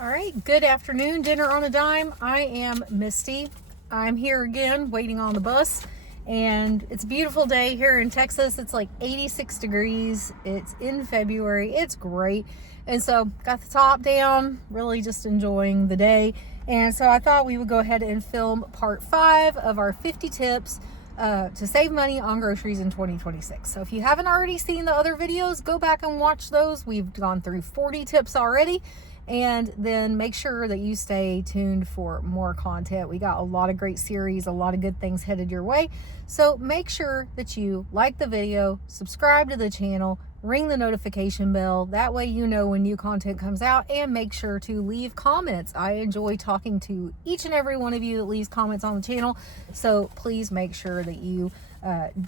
All right, good afternoon, dinner on a dime. I am Misty. I'm here again waiting on the bus, and it's a beautiful day here in Texas. It's like 86 degrees. It's in February. It's great. And so got the top down, really just enjoying the day. And so I thought we would go ahead and film part 5 of our 50 tips to save money on groceries in 2026. So if you haven't already seen the other videos, go back and watch those. We've gone through 40 tips already. And then make sure that you stay tuned for more content. We got a lot of great series, a lot of good things headed your way. So make sure that you like the video, subscribe to the channel, ring the notification bell. That way you know when new content comes out, and make sure to leave comments. I enjoy talking to each and every one of you that leaves comments on the channel. So please make sure that you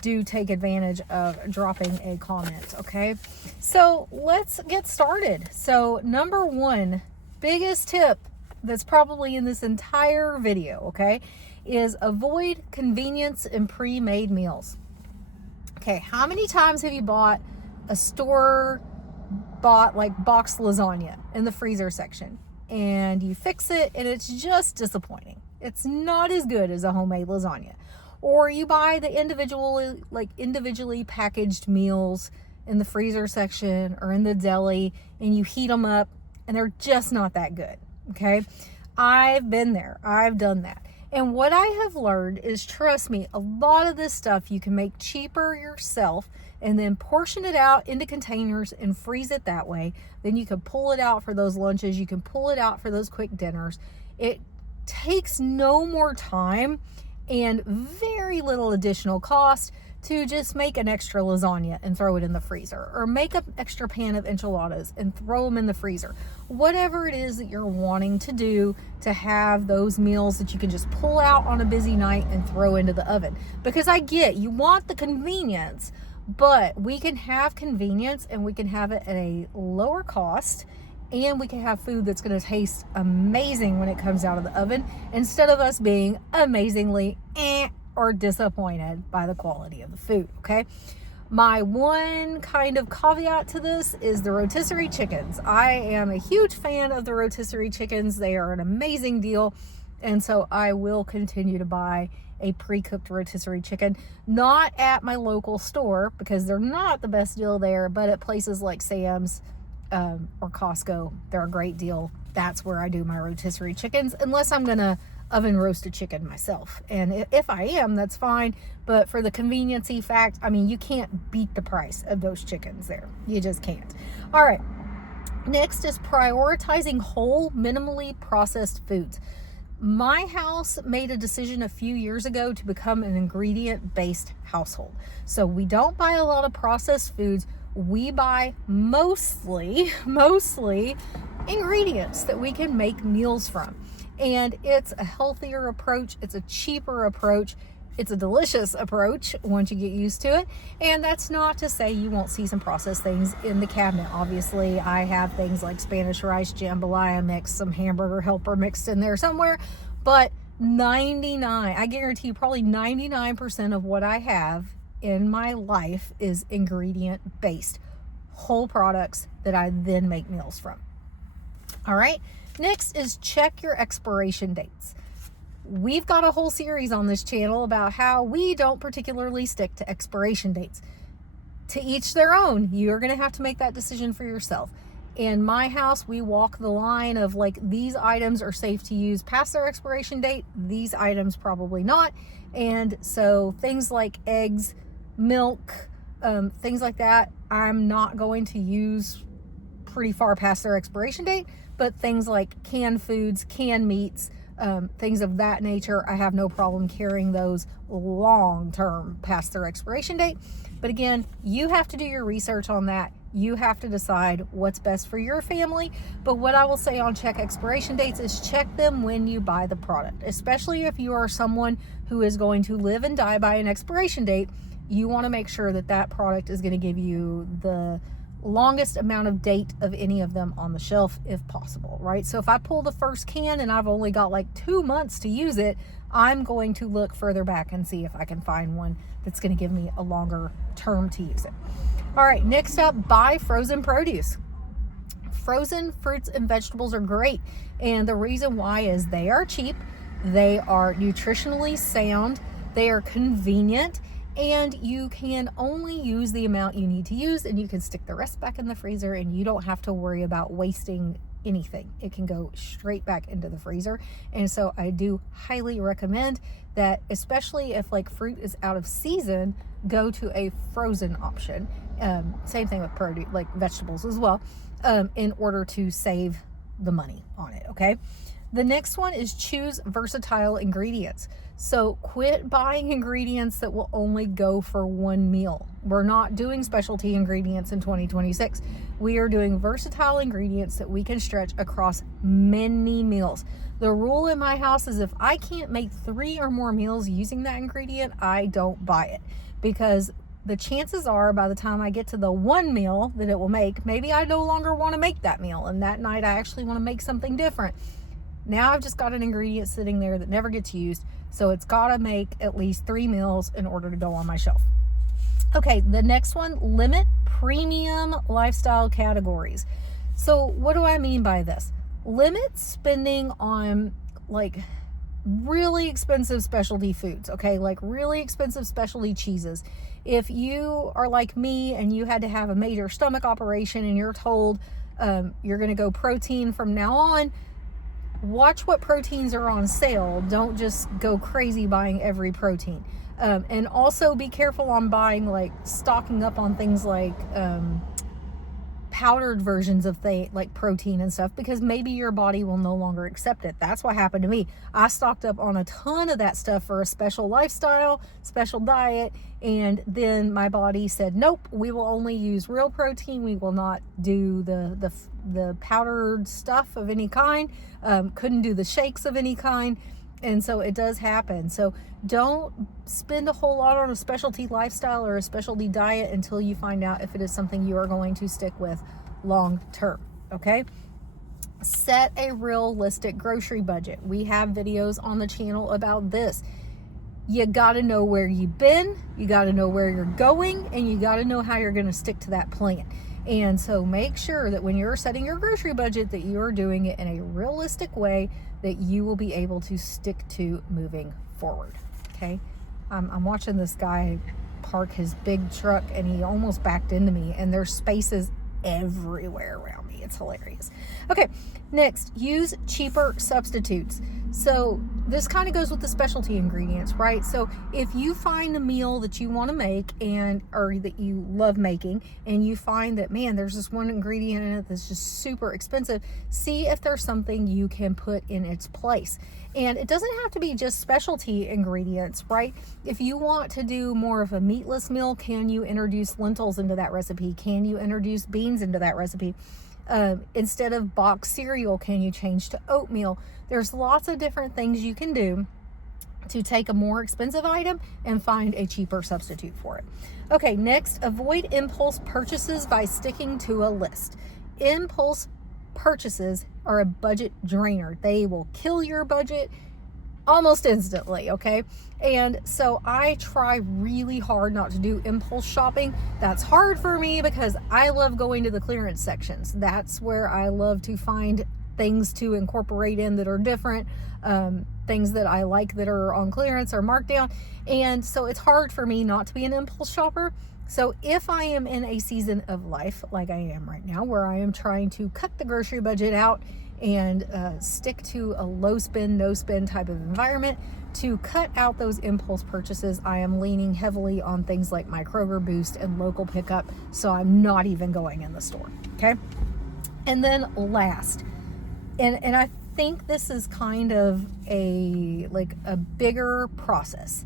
do take advantage of dropping a comment. Okay, so let's get started. So number one, biggest tip that's probably in this entire video, okay, is avoid convenience and pre-made meals. Okay, how many times have you bought a store bought like boxed lasagna in the freezer section, and you fix it and it's just disappointing? It's not as good as a homemade lasagna. Or you buy the individually packaged meals in the freezer section or in the deli, and you heat them up and they're just not that good. Okay, I've been there, I've done that. And what I have learned is, trust me, a lot of this stuff you can make cheaper yourself and then portion it out into containers and freeze it that way. Then you can pull it out for those lunches. You can pull it out for those quick dinners. It takes no more time and very little additional cost to just make an extra lasagna and throw it in the freezer, or make an extra pan of enchiladas and throw them in the freezer. Whatever it is that you're wanting to do to have those meals that you can just pull out on a busy night and throw into the oven. Because I get you want the convenience, but we can have convenience and we can have it at a lower cost, and we can have food that's going to taste amazing when it comes out of the oven, instead of us being amazingly or disappointed by the quality of the food. Okay, my one kind of caveat to this is the rotisserie chickens. I am a huge fan of the rotisserie chickens. They are an amazing deal, and so I will continue to buy a pre-cooked rotisserie chicken, not at my local store because they're not the best deal there, but at places like Sam's or Costco, they're a great deal. That's where I do my rotisserie chickens, unless I'm gonna oven roast a chicken myself. And if I am, that's fine. But for the conveniency fact, I mean, you can't beat the price of those chickens there. You just can't. All right. Next is prioritizing whole, minimally processed foods. My house made a decision a few years ago to become an ingredient-based household. So we don't buy a lot of processed foods. We buy mostly ingredients that we can make meals from. And it's a healthier approach. It's a cheaper approach. It's a delicious approach once you get used to it. And that's not to say you won't see some processed things in the cabinet. Obviously, I have things like Spanish rice jambalaya mix, some hamburger helper mixed in there somewhere. But I guarantee you, probably 99% of what I have in my life is ingredient based, whole products that I then make meals from. All right, next is check your expiration dates. We've got a whole series on this channel about how we don't particularly stick to expiration dates. To each their own. You're going to have to make that decision for yourself. In my house, we walk the line of like, these items are safe to use past their expiration date, these items probably not. And so things like eggs, milk, things like that, I'm not going to use pretty far past their expiration date. But things like canned foods, canned meats, things of that nature, I have no problem carrying those long term past their expiration date. But again, you have to do your research on that. You have to decide what's best for your family. But what I will say on check expiration dates is check them when you buy the product, especially if you are someone who is going to live and die by an expiration date. You want to make sure that that product is going to give you the longest amount of date of any of them on the shelf if possible, right? So if I pull the first can and I've only got like 2 months to use it, I'm going to look further back and see if I can find one that's going to give me a longer term to use it. All right, next up, buy frozen produce. Frozen fruits and vegetables are great. And the reason why is they are cheap, they are nutritionally sound, they are convenient, and you can only use the amount you need to use, and you can stick the rest back in the freezer, and you don't have to worry about wasting anything. It can go straight back into the freezer. And so I do highly recommend that, especially if like fruit is out of season, go to a frozen option. Same thing with produce, like vegetables as well, in order to save the money on it. Okay. The next one is choose versatile ingredients. So quit buying ingredients that will only go for one meal. We're not doing specialty ingredients in 2026. We are doing versatile ingredients that we can stretch across many meals. The rule in my house is if I can't make 3 or more meals using that ingredient, I don't buy it, because the chances are by the time I get to the one meal that it will make, maybe I no longer want to make that meal, and that night I actually want to make something different. Now I've just got an ingredient sitting there that never gets used, so it's got to make at least 3 meals in order to go on my shelf. Okay, the next one, limit premium lifestyle categories. So what do I mean by this? Limit spending on like really expensive specialty foods, okay? Like really expensive specialty cheeses. If you are like me and you had to have a major stomach operation and you're told you're going to go protein from now on, watch what proteins are on sale. Don't just go crazy buying every protein. And also be careful on buying, like stocking up on things like powdered versions of like protein and stuff, because maybe your body will no longer accept it. That's what happened to me. I stocked up on a ton of that stuff for a special lifestyle, special diet, and then my body said, nope, we will only use real protein. We will not do the powdered stuff of any kind. Couldn't do the shakes of any kind. And so it does happen. So don't spend a whole lot on a specialty lifestyle or a specialty diet until you find out if it is something you are going to stick with long term. Okay. Set a realistic grocery budget. We have videos on the channel about this. You got to know where you've been, you got to know where you're going, and you got to know how you're going to stick to that plan. And so make sure that when you're setting your grocery budget that you are doing it in a realistic way that you will be able to stick to moving forward. Okay. I'm watching this guy park his big truck and he almost backed into me, and there's spaces everywhere around me. It's hilarious. Okay. Next, use cheaper substitutes. So this kind of goes with the specialty ingredients, right? So if you find a meal that you want to make or that you love making, and you find that, man, there's this one ingredient in it that's just super expensive, see if there's something you can put in its place. And it doesn't have to be just specialty ingredients, right? If you want to do more of a meatless meal, can you introduce lentils into that recipe? Can you introduce beans into that recipe? Instead of boxed cereal, can you change to oatmeal? There's lots of different things you can do to take a more expensive item and find a cheaper substitute for it. Okay, next, avoid impulse purchases by sticking to a list. Impulse purchases are a budget drainer. They will kill your budget almost instantly, okay? And so I try really hard not to do impulse shopping. That's hard for me because I love going to the clearance sections. That's where I love to find things to incorporate in that are different, things that I like that are on clearance or marked down. And so it's hard for me not to be an impulse shopper. So if I am in a season of life like I am right now, where I am trying to cut the grocery budget out and stick to a low spend, no spend type of environment, to cut out those impulse purchases, I am leaning heavily on things like my Kroger Boost and local pickup. So I'm not even going in the store. Okay. And then last, and I think this is kind of a bigger process,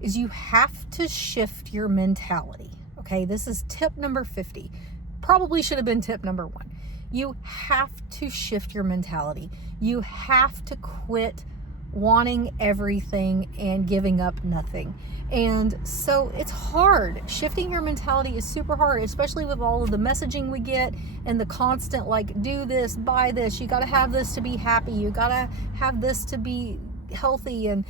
is you have to shift your mentality. Okay. This is tip number 50. Probably should have been tip number 1. You have to shift your mentality. You have to quit wanting everything and giving up nothing. And so it's hard. Shifting your mentality is super hard, especially with all of the messaging we get and the constant, like, do this, buy this, you got to have this to be happy, you got to have this to be healthy. And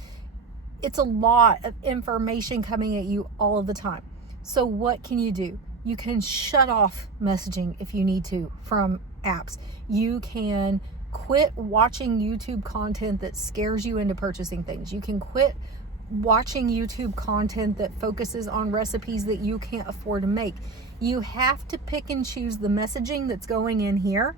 it's a lot of information coming at you all of the time. So what can you do? You can shut off messaging if you need to from apps. You can quit watching YouTube content that scares you into purchasing things. You can quit watching YouTube content that focuses on recipes that you can't afford to make. You have to pick and choose the messaging that's going in here,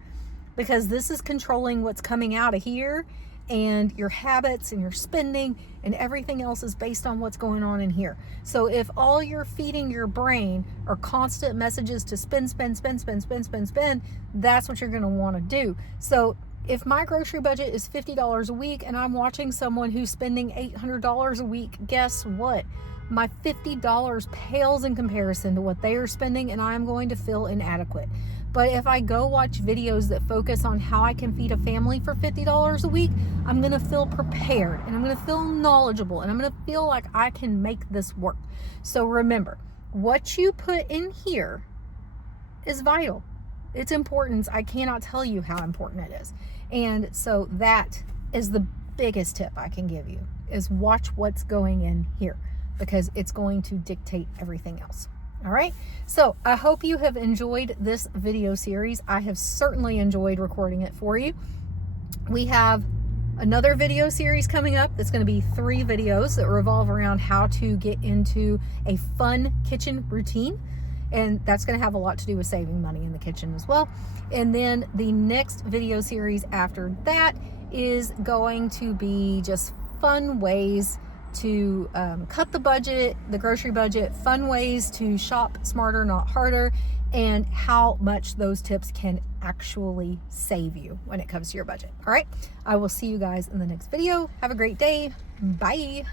because this is controlling what's coming out of here, and your habits and your spending and everything else is based on what's going on in here. So if all you're feeding your brain are constant messages to spend, that's what you're going to want to do. So if my grocery budget is $50 a week and I'm watching someone who's spending $800 a week, guess what? My $50 pales in comparison to what they are spending, and I'm going to feel inadequate. But if I go watch videos that focus on how I can feed a family for $50 a week, I'm going to feel prepared, and I'm going to feel knowledgeable, and I'm going to feel like I can make this work. So remember, what you put in here is vital. Its importance, I cannot tell you how important it is. And so that is the biggest tip I can give you, is watch what's going in here, because it's going to dictate everything else. All right. So I hope you have enjoyed this video series. I have certainly enjoyed recording it for you. We have another video series coming up that's going to be 3 videos that revolve around how to get into a fun kitchen routine. And that's going to have a lot to do with saving money in the kitchen as well. And then the next video series after that is going to be just fun ways to cut the budget, the grocery budget, fun ways to shop smarter, not harder, and how much those tips can actually save you when it comes to your budget. All right, I will see you guys in the next video. Have a great day. Bye.